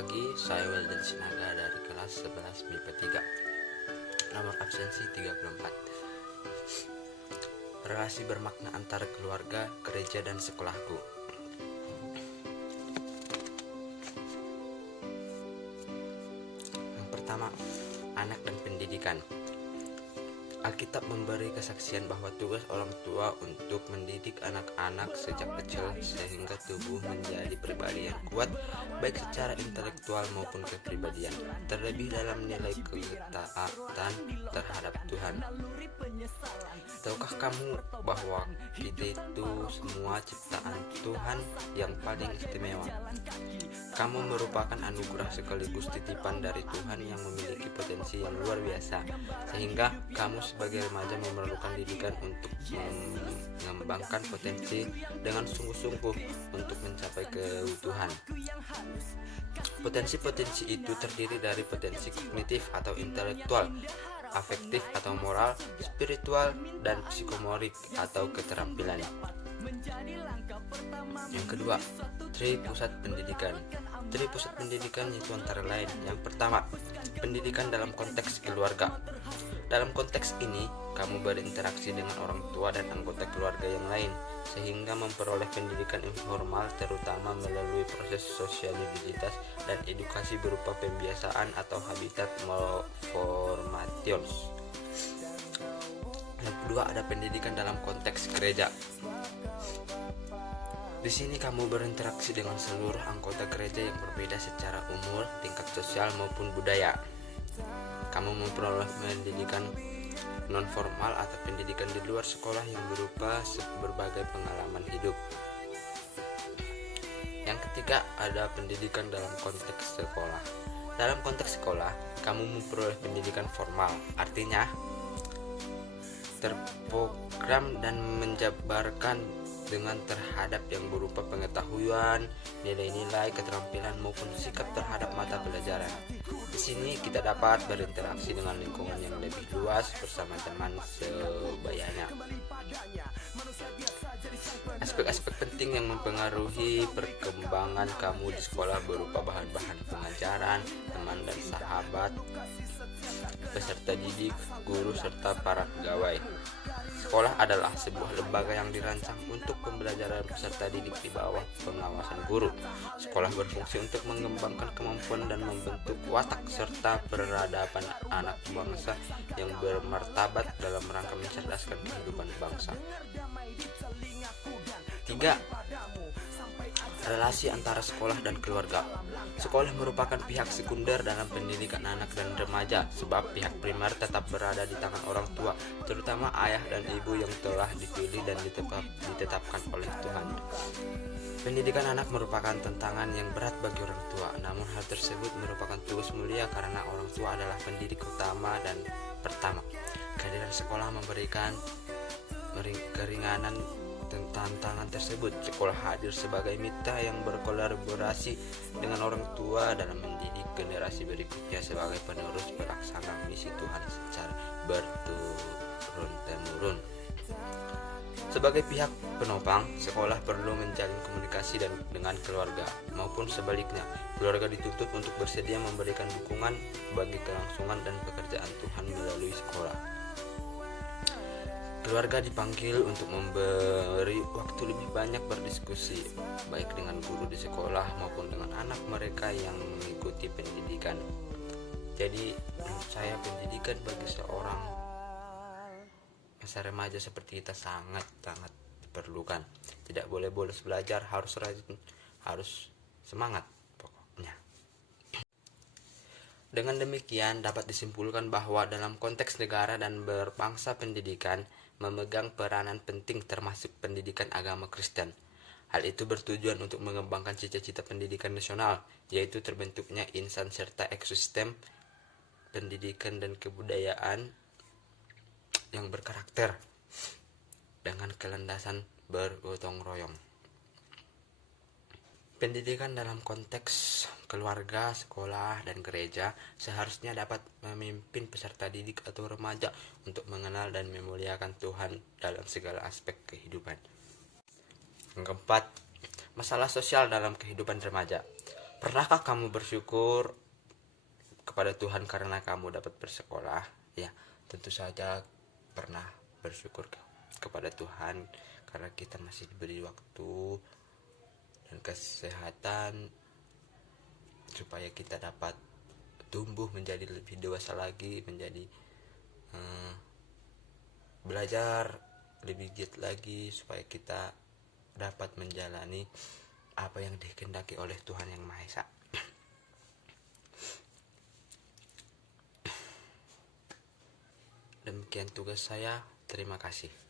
pagi, saya Wildan Sinaga dari kelas 11 MIPA 3. Nomor absensi 34. Relasi bermakna antara keluarga, gereja, dan sekolahku. Yang pertama, anak dan pendidikan. Alkitab memberi kesaksian bahwa tugas orang tua untuk mendidik anak-anak sejak kecil sehingga tumbuh menjadi pribadi yang kuat baik secara intelektual maupun kepribadian, terlebih dalam nilai ketaatan terhadap Tuhan. Tahukah kamu bahwa kita itu semua ciptaan Tuhan yang paling istimewa? Kamu merupakan anugerah sekaligus titipan dari Tuhan yang memiliki potensi yang luar biasa, sehingga kamu sebagai remaja memerlukan didikan untuk mengembangkan potensi dengan sungguh-sungguh untuk mencapai keutuhan. Potensi-potensi itu terdiri dari potensi kognitif atau intelektual, afektif atau moral, spiritual, dan psikomotorik atau keterampilan. Yang kedua, tri pusat pendidikan. Tri pusat pendidikan yaitu antara lain: yang pertama, pendidikan dalam konteks keluarga. Dalam konteks ini, kamu berinteraksi dengan orang tua dan anggota keluarga yang lain, sehingga memperoleh pendidikan informal terutama melalui proses sosialitas dan edukasi berupa pembiasaan atau habitat formations. Yang kedua, ada pendidikan dalam konteks gereja. Di sini kamu berinteraksi dengan seluruh anggota gereja yang berbeda secara umur, tingkat sosial maupun budaya. Kamu memperoleh pendidikan non-formal atau pendidikan di luar sekolah yang berupa berbagai pengalaman hidup. Yang ketiga, ada pendidikan dalam konteks sekolah. Dalam konteks sekolah, kamu memperoleh pendidikan formal, artinya terprogram dan menjabarkan dengan terhadap yang berupa pengetahuan, nilai-nilai, keterampilan maupun sikap terhadap mata pelajaran. Di sini kita dapat berinteraksi dengan lingkungan yang lebih luas bersama teman sebayanya. Aspek-aspek penting yang mempengaruhi perkembangan kamu di sekolah berupa bahan-bahan pengajaran, teman dan sahabat, peserta didik, guru, serta para pegawai. Sekolah adalah sebuah lembaga yang dirancang untuk pembelajaran peserta didik di bawah pengawasan guru. Sekolah berfungsi untuk mengembangkan kemampuan dan membentuk watak serta peradaban anak bangsa yang bermartabat dalam rangka mencerdaskan kehidupan bangsa. 3. Relasi antara sekolah dan keluarga. Sekolah merupakan pihak sekunder dalam pendidikan anak dan remaja, sebab pihak primer tetap berada di tangan orang tua, terutama ayah dan ibu yang telah dipilih dan ditetapkan oleh Tuhan. Pendidikan anak merupakan tantangan yang berat bagi orang tua, namun hal tersebut merupakan tugas mulia karena orang tua adalah pendidik utama dan pertama. Kehadiran sekolah memberikan keringanan tantangan tersebut. Sekolah hadir sebagai mitra yang berkolaborasi dengan orang tua dalam mendidik generasi berikutnya sebagai penerus pelaksana misi Tuhan secara berturun-temurun. Sebagai pihak penopang, sekolah perlu menjalin komunikasi dengan keluarga maupun sebaliknya. Keluarga dituntut untuk bersedia memberikan dukungan bagi kelangsungan dan pekerjaan Tuhan melalui sekolah. Keluarga dipanggil untuk memberi waktu lebih banyak berdiskusi, baik dengan guru di sekolah maupun dengan anak mereka yang mengikuti pendidikan. Jadi, menurut saya pendidikan bagi seorang masa remaja seperti kita sangat diperlukan. Tidak boleh bolos belajar, harus rajin, harus semangat pokoknya. Dengan demikian dapat disimpulkan bahwa dalam konteks negara dan berbangsa pendidikan memegang peranan penting termasuk pendidikan agama Kristen. Hal itu bertujuan untuk mengembangkan cita-cita pendidikan nasional, yaitu terbentuknya insan serta ekosistem pendidikan dan kebudayaan yang berkarakter dengan kelandasan bergotong royong. Pendidikan dalam konteks keluarga, sekolah, dan gereja seharusnya dapat memimpin peserta didik atau remaja untuk mengenal dan memuliakan Tuhan dalam segala aspek kehidupan. Yang keempat, masalah sosial dalam kehidupan remaja. Pernahkah kamu bersyukur kepada Tuhan karena kamu dapat bersekolah? Ya, tentu saja pernah bersyukur kepada Tuhan karena kita masih diberi waktu dan kesehatan supaya kita dapat tumbuh menjadi lebih dewasa lagi, menjadi belajar lebih giat lagi supaya kita dapat menjalani apa yang dikehendaki oleh Tuhan Yang Maha Esa. Demikian tugas saya. Terima kasih.